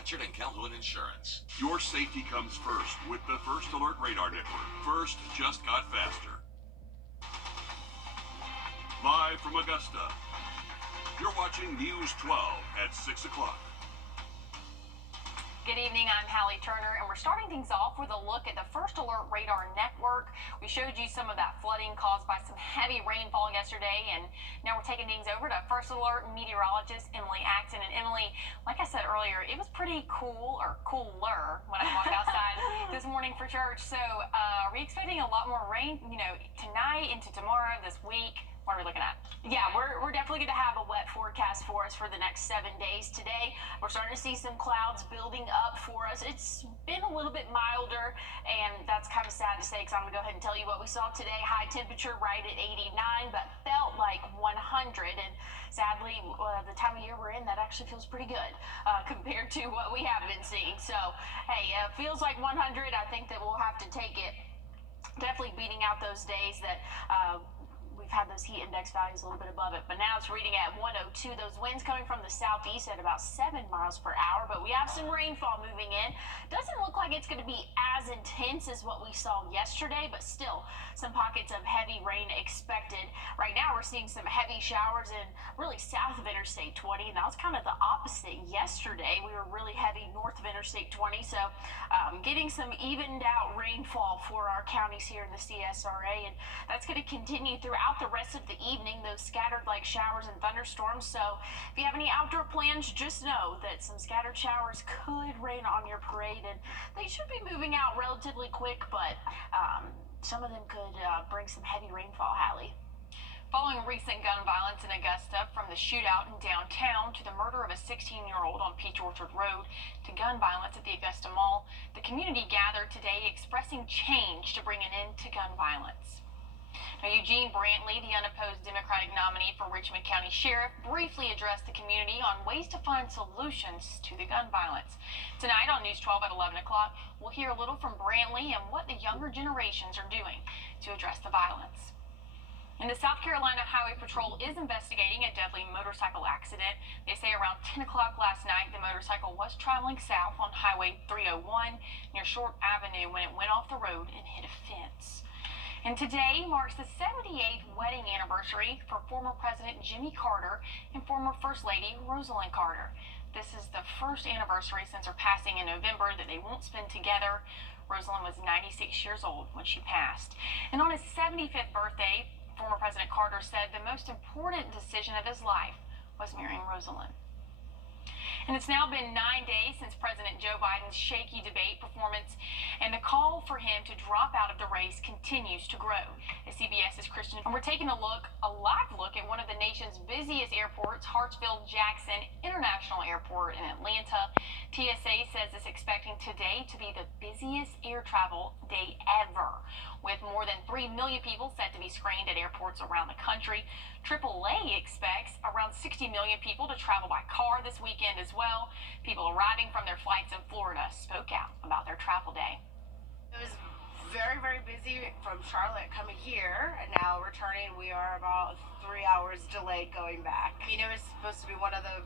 Blanchard and Calhoun Insurance. Your safety comes first with the First Alert Radar Network. First just got faster. Live from Augusta, you're watching News 12 at 6 o'clock. Good evening, I'm Hallie Turner, and we're starting things off with a look at the First Alert Radar Network. We showed you some of that flooding caused by some heavy rainfall yesterday, and now we're taking things over to First Alert meteorologist Emily Acton. And Emily, like I said earlier, it was pretty cool, or cooler, when I walked outside this morning for church. So are we expecting a lot more rain, tonight into tomorrow, this week? What are we looking at? Yeah, we're definitely going to have a wet forecast for us for the next 7 days. Today, we're starting to see some clouds building up for us. It's been a little bit milder, and that's kind of sad to say because I'm going to go ahead and tell you what we saw today. High temperature right at 89, but felt like 100. And sadly, the time of year we're in, that actually feels pretty good compared to what we have been seeing. So, hey, feels like 100. I think that we'll have to take it. Definitely beating out those days that we've had those heat index values a little bit above it, but now it's reading at 102. Those winds coming from the southeast at about 7 miles per hour, but we have some rainfall moving in. Doesn't look like it's going to be as intense as what we saw yesterday, but still some pockets of heavy rain expected. Right now we're seeing some heavy showers in really south of Interstate 20, and that was kind of the opposite yesterday. We were really heavy north of Interstate 20, so getting some evened out rainfall for our counties here in the CSRA, and that's going to continue throughout the rest of the evening, those scattered like showers and thunderstorms. So if you have any outdoor plans, just know that some scattered showers could rain on your parade, and they should be moving out relatively quick, but some of them could bring some heavy rainfall, Hallie. Following recent gun violence in Augusta, from the shootout in downtown to the murder of a 16-year-old on Peach Orchard Road to gun violence at the Augusta Mall, the community gathered today expressing change to bring an end to gun violence. Now, Eugene Brantley, the unopposed Democratic nominee for Richmond County Sheriff, briefly addressed the community on ways to find solutions to the gun violence. Tonight on News 12 at 11 o'clock, we'll hear a little from Brantley and what the younger generations are doing to address the violence. And the South Carolina Highway Patrol is investigating a deadly motorcycle accident. They say around 10 o'clock last night, the motorcycle was traveling south on Highway 301 near Short Avenue when it went off the road and hit a fence. And today marks the 78th wedding anniversary for former President Jimmy Carter and former First Lady Rosalind Carter. This is the first anniversary since her passing in November that they won't spend together. Rosalind was 96 years old when she passed. And on his 75th birthday, former President Carter said the most important decision of his life was marrying Rosalind. And it's now been 9 days since President Joe Biden's shaky debate performance, and the call for him to drop out of the race continues to grow. As CBS's Christian, and we're taking a live look at one of the nation's busiest airports, Hartsfield-Jackson International Airport in Atlanta. TSA says it's expecting today to be the busiest air travel day ever, with more than 3 million people set to be screened at airports around the country. AAA expects around 60 million people to travel by car this weekend as well. People arriving from their flights in Florida spoke out about their travel day. It was very, very busy from Charlotte coming here, and now returning. We are about 3 hours delayed going back. It was supposed to be one of the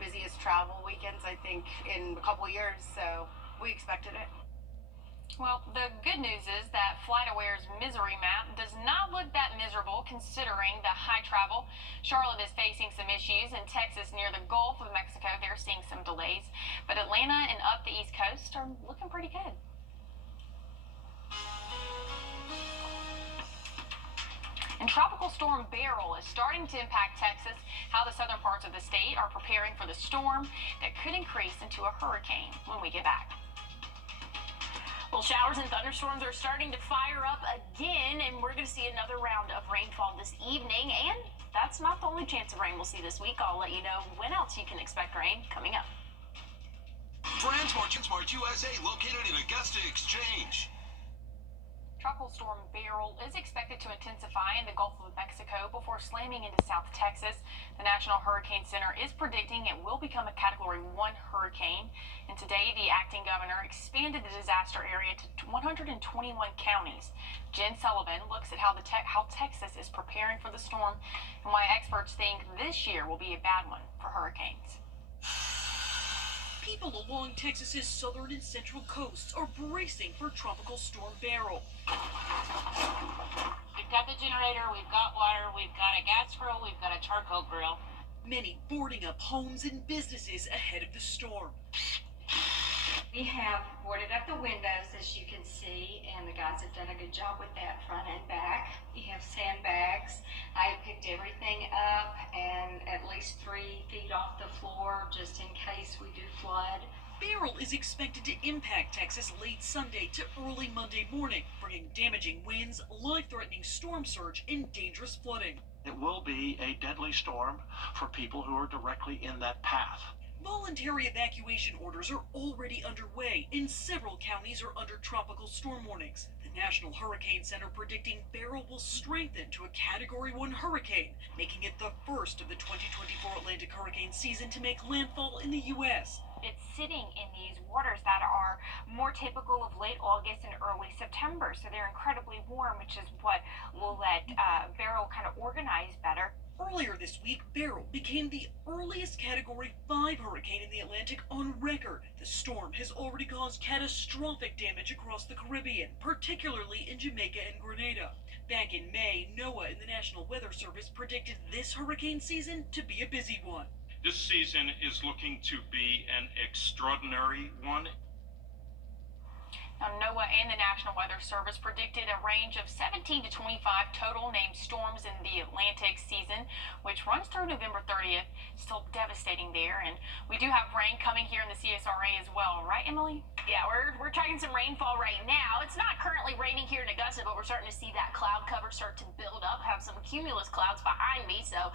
busiest travel weekends, I think, in a couple years, so we expected it. Well, the good news is that FlightAware's misery map does not look that miserable considering the high travel. Charlotte is facing some issues, and Texas near the Gulf of Mexico, they're seeing some delays. But Atlanta and up the East Coast are looking pretty good. And Tropical Storm Beryl is starting to impact Texas. How the southern parts of the state are preparing for the storm that could increase into a hurricane when we get back. Well, showers and thunderstorms are starting to fire up again, and we're going to see another round of rainfall this evening. And that's not the only chance of rain we'll see this week. I'll let you know when else you can expect rain coming up. Transmart USA, located in Augusta Exchange. Tropical Storm Beryl is expected to intensify in the Gulf of Mexico before slamming into South Texas. The National Hurricane Center is predicting it will become a Category 1 hurricane. And today, the acting governor expanded the disaster area to 121 counties. Jen Sullivan looks at how Texas is preparing for the storm and why experts think this year will be a bad one for hurricanes. People along Texas's southern and central coasts are bracing for Tropical Storm Beryl. We've got the generator, we've got water, we've got a gas grill, we've got a charcoal grill. Many boarding up homes and businesses ahead of the storm. We have boarded up the windows, as you can see, and the guys have done a good job with that front and back. We have sandbags. I have picked everything up and at least 3 feet off the floor just in case we do flood. Beryl is expected to impact Texas late Sunday to early Monday morning, bringing damaging winds, life-threatening storm surge, and dangerous flooding. It will be a deadly storm for people who are directly in that path. Voluntary evacuation orders are already underway, and several counties are under tropical storm warnings. The National Hurricane Center predicting Beryl will strengthen to a Category 1 hurricane, making it the first of the 2024 Atlantic hurricane season to make landfall in the U.S. It's sitting in these waters that are more typical of late August and early September, so they're incredibly warm, which is what will let Beryl kind of organize better. Earlier this week, Beryl became the earliest Category 5 hurricane in the Atlantic on record. The storm has already caused catastrophic damage across the Caribbean, particularly in Jamaica and Grenada. Back in May, NOAA and the National Weather Service predicted this hurricane season to be a busy one. This season is looking to be an extraordinary one. Now, NOAA and the National Weather Service predicted a range of 17 to 25 total named storms in the Atlantic season, which runs through November 30th. Still devastating there, and we do have rain coming here in the CSRA as well, right, Emily? Yeah, we're tracking some rainfall right now. It's not currently raining here in Augusta, but we're starting to see that cloud cover start to build up, have some cumulus clouds behind me, so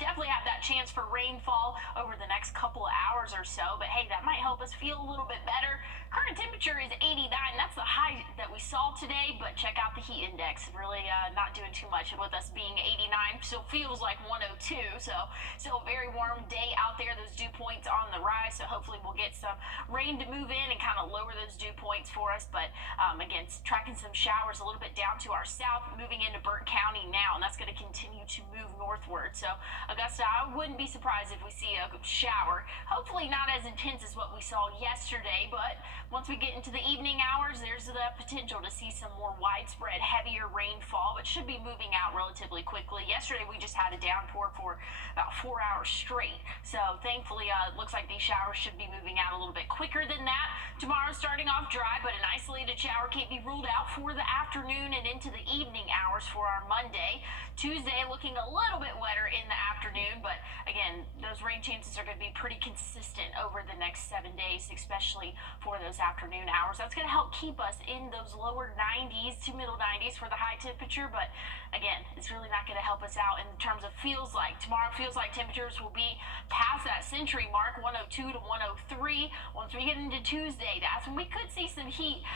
definitely have that chance for rainfall over the next couple of hours or so. But hey, that might help us feel a little bit better. Current temperature is 89. That's the high that we saw today, but check out the heat index. Really not doing too much with us being 89. Still feels like 102, so still a very warm day out there. Those dew points on the rise, so hopefully we'll get some rain to move in and kind of lower those dew points for us. But again, tracking some showers a little bit down to our south, moving into Burke County now, and that's going to continue to move northward. So Augusta, I wouldn't be surprised if we see a shower. Hopefully not as intense as what we saw yesterday, but once we get into the evening hours, there's the potential to see some more widespread, heavier rainfall, but should be moving out relatively quickly. Yesterday, we just had a downpour for about 4 hours straight. So thankfully, it looks like these showers should be moving out a little bit quicker than that. Tomorrow starting off dry, but an isolated shower can't be ruled out for the afternoon and into the evening hours for our Monday. Tuesday looking a little bit wetter in the afternoon, but again, those rain chances are going to be pretty consistent over the next 7 days, especially for those afternoon hours. That's going to help keep us in those lower 90s to middle 90s for the high temperature, but again, it's really not going to help us out in terms of feels like. Tomorrow feels like temperatures will be past that century mark, 102 to 103. Once we get into Tuesday, that's when we could see some heat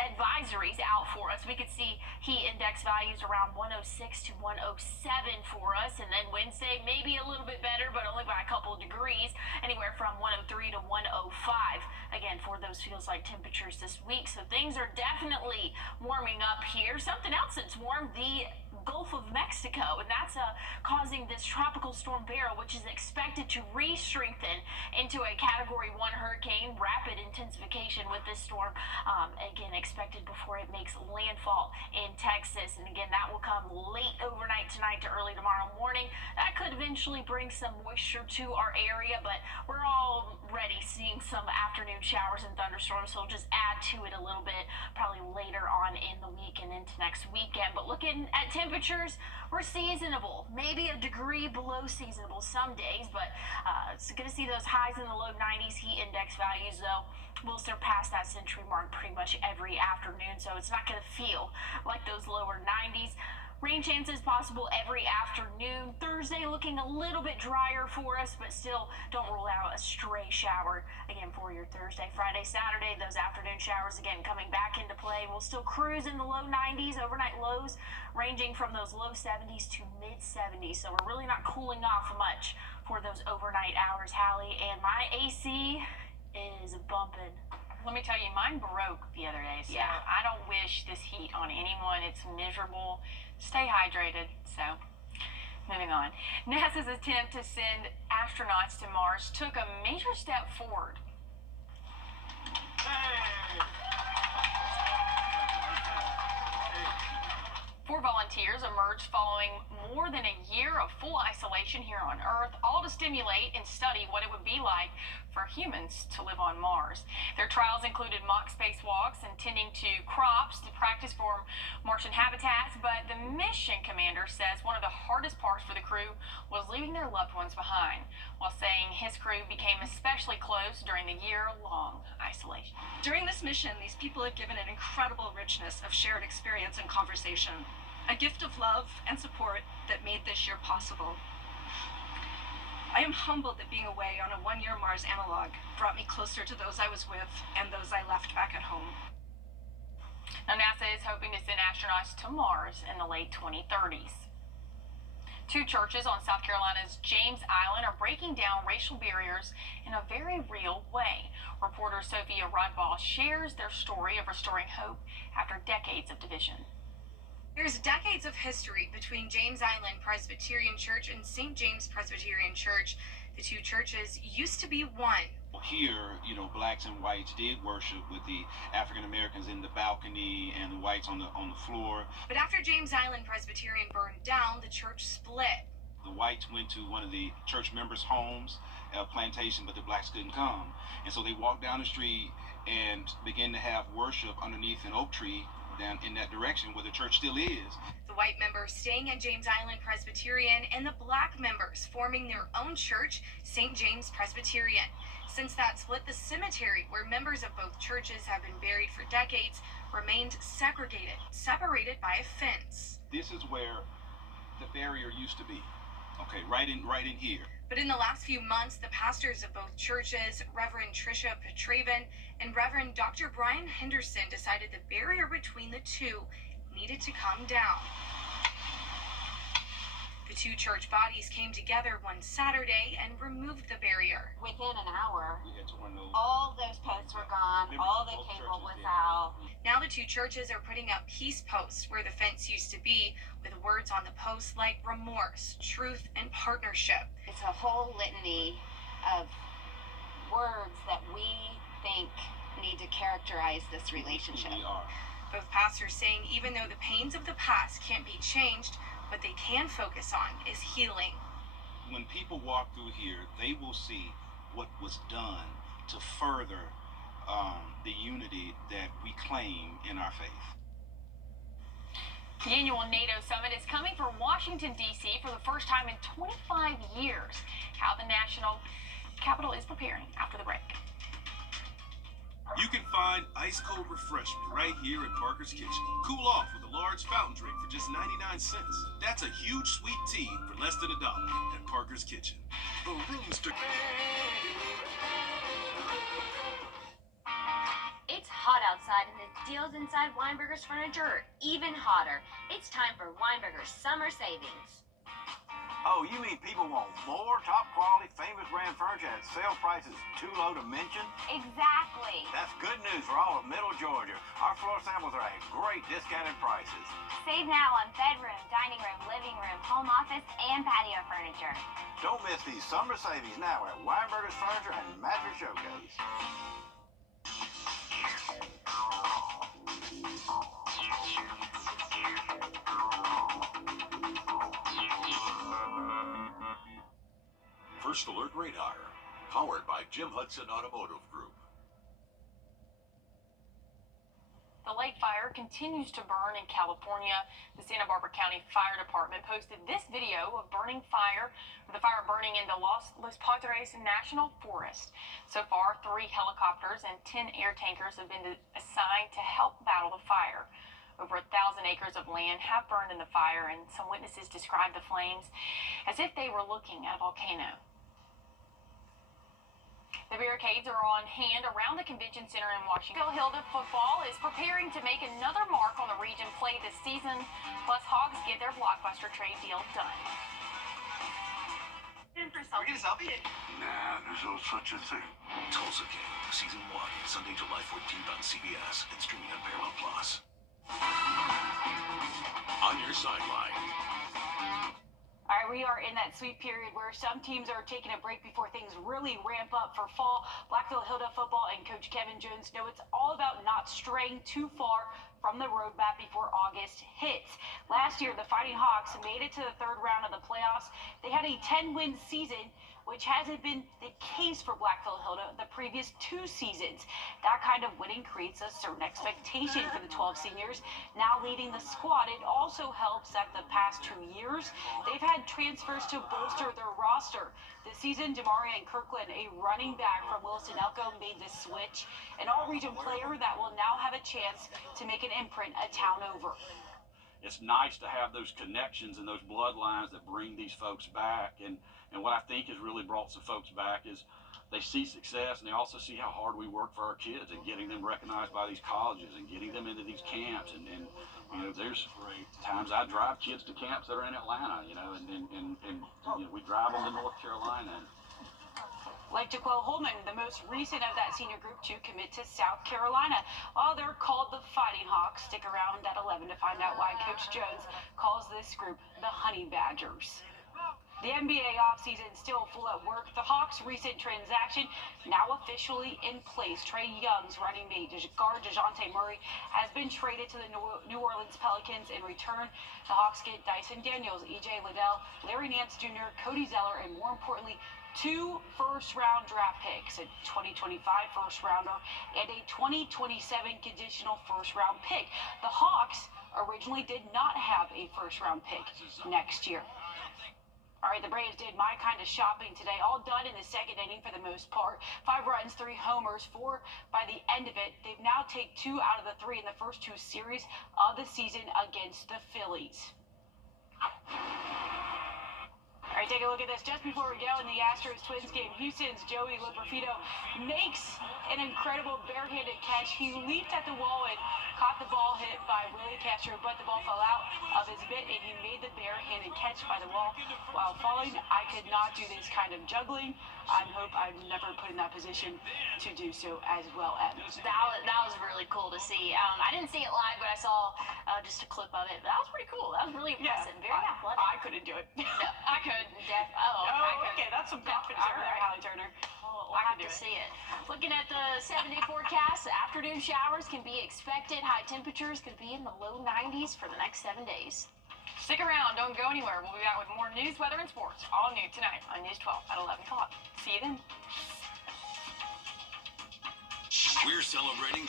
advisories out for us. We could see heat index values around 106 to 107 for us, and then Wednesday maybe a little bit better, but only by a couple of degrees, anywhere from 103 to 105. Again, for those feels like temperatures this week, so things are definitely warming up here. Something else that's warm, the Gulf of Mexico, and that's causing this tropical storm Beryl, which is expected to re-strengthen into a Category 1 hurricane. Rapid intensification with this storm, again, expected before it makes landfall in Texas. And again, that will come late overnight tonight to early tomorrow morning. That could eventually bring some moisture to our area, but we're already seeing some afternoon showers and thunderstorms, so we'll just add to it a little bit probably later on in the week and into next weekend. But looking at temperatures, we're seasonable, maybe a degree below seasonable some days, but it's going to see those highs in the low 90s. Heat index values, though, will surpass that century mark pretty much every afternoon, so it's not going to feel like those lower 90s. Rain chances possible every afternoon. Thursday looking a little bit drier for us, but still don't rule out a stray shower again for your Thursday. Friday, Saturday, those afternoon showers again coming back into play. We'll still cruise in the low 90s, overnight lows ranging from those low 70s to mid 70s. So we're really not cooling off much for those overnight hours, Hallie, and my AC is bumping. Let me tell you, mine broke the other day, so Yeah. I don't wish this heat on anyone. It's miserable. Stay hydrated. So, moving on. NASA's attempt to send astronauts to Mars took a major step forward. emerged following more than a year of full isolation here on Earth, all to stimulate and study what it would be like for humans to live on Mars. Their trials included mock spacewalks and tending to crops to practice for Martian habitats, but the mission commander says one of the hardest parts for the crew was leaving their loved ones behind, while saying his crew became especially close during the year-long isolation. During this mission, these people have given an incredible richness of shared experience and conversation, a gift of love and support that made this year possible. I am humbled that being away on a one-year Mars analog brought me closer to those I was with and those I left back at home. Now, NASA is hoping to send astronauts to Mars in the late 2030s. Two churches on South Carolina's James Island are breaking down racial barriers in a very real way. Reporter Sophia Wrdw shares their story of restoring hope after decades of division. There's decades of history between James Island Presbyterian Church and St. James Presbyterian Church. The two churches used to be one. Here, blacks and whites did worship with the African Americans in the balcony and the whites on the floor. But after James Island Presbyterian burned down, the church split. The whites went to one of the church members' homes, a plantation, but the blacks couldn't come. And so they walked down the street and began to have worship underneath an oak tree down in that direction where the church still is. The white members staying at James Island Presbyterian and the black members forming their own church, St. James Presbyterian. Since that split, the cemetery, where members of both churches have been buried for decades, remained segregated, separated by a fence. This is where the barrier used to be. Okay, right in here. But in the last few months, the pastors of both churches, Reverend Tricia Petraven and Reverend Dr. Brian Henderson, decided the barrier between the two needed to come down. The two church bodies came together one Saturday and removed the barrier. Within an hour, We had to run those. all those posts were gone, all the Both cable churches was did. out. Now the two churches are putting up peace posts where the fence used to be, with words on the posts like remorse, truth, and partnership. It's a whole litany of words that we think need to characterize this relationship. We are. Both pastors saying even though the pains of the past can't be changed, what they can focus on is healing. When people walk through here, they will see what was done to further the unity that we claim in our faith. The annual NATO summit is coming from Washington, D.C. for the first time in 25 years. How the national capital is preparing after the break. You can find ice-cold refreshment right here at Parker's Kitchen. Cool off with a large fountain drink for just 99 cents. That's a huge sweet tea for less than $1 at Parker's Kitchen. The room's to... It's hot outside and the deals inside Weinberger's Furniture are even hotter. It's time for Weinberger's Summer Savings. Oh, you mean people want more top-quality, famous brand furniture at sale prices too low to mention? Exactly. That's good news for all of Middle Georgia. Our floor samples are at great discounted prices. Save now on bedroom, dining room, living room, home office, and patio furniture. Don't miss these summer savings now at Weinberger's Furniture and Mattress Showcase. First Alert Radar, powered by Jim Hudson Automotive Group. The lake fire continues to burn in California. The Santa Barbara County Fire Department posted this video of the fire burning in the Los Padres National Forest. So far, 3 helicopters and 10 air tankers have been assigned to help battle the fire. Over 1,000 acres of land have burned in the fire, and some witnesses described the flames as if they were looking at a volcano. The barricades are on hand around the convention center in Washington. Hilda football is preparing to make another mark on the region play this season. Plus, Hogs get their blockbuster trade deal done. Can we get a selfie? Nah, there's no such a thing. Tulsa King, Season 1, Sunday, July 14th on CBS and streaming on Paramount+. On your sideline. All right, we are in that sweet period where some teams are taking a break before things really ramp up for fall. Blackville Hilda football and Coach Kevin Jones know it's all about not straying too far from the roadmap before August hits. Last year, the Fighting Hawks made it to the third round of the playoffs. They had a 10-win season, which hasn't been the case for Blackville Hilda the previous 2 seasons. That kind of winning creates a certain expectation for the 12 seniors now leading the squad. It also helps that the past 2 years, they've had transfers to bolster their roster. This season, Demaria and Kirkland, a running back from Wilson Elko, made the switch, an all-region player that will now have a chance to make an imprint a town over. It's nice to have those connections and those bloodlines that bring these folks back. And what I think has really brought some folks back is they see success and they also see how hard we work for our kids and getting them recognized by these colleges and getting them into these camps. And you know, there's times I drive kids to camps that are in Atlanta, you know, and you know, we drive them to North Carolina. Like Jaquel Holman, the most recent of that senior group to commit to South Carolina. While they're called the Fighting Hawks, stick around at 11 to find out why Coach Jones calls this group the Honey Badgers. The NBA offseason still full at work. The Hawks' recent transaction now officially in place. Trae Young's running mate, guard DeJounte Murray, has been traded to the New Orleans Pelicans. In return, the Hawks get Dyson Daniels, E.J. Liddell, Larry Nance Jr., Cody Zeller, and more importantly, 2 first-round draft picks, a 2025 first-rounder and a 2027 conditional first-round pick. The Hawks originally did not have a first-round pick next year. All right, the Braves did my kind of shopping today, all done in the second inning for the most part. 5 runs, 3 homers, 4 by the end of it. They've now taken 2 out of the 3 in the first 2 series of the season against the Phillies. All right, take a look at this. Just before we go in the Astros-Twins game, Houston's Joey Loperfido makes an incredible barehanded catch. He leaped at the wall and caught the ball hit by Willie Castro, but the ball fell out of his mitt, and he made the barehanded catch by the wall while falling. I could not do this kind of juggling. I hope I'm never put in that position to do so as well. That was really cool to see. I didn't see it live, but I saw just a clip of it. That was pretty cool. That was really impressive. Very athletic. I couldn't do it. No, I could. Okay, that's some confidence over there, Hallie Turner. We'll have to see it. Looking at the 7-day forecast, afternoon showers can be expected. High temperatures could be in the low 90s for the next 7 days. Stick around. Don't go anywhere. We'll be back with more news, weather, and sports. All new tonight on News 12 at 11 o'clock. See you then. We're celebrating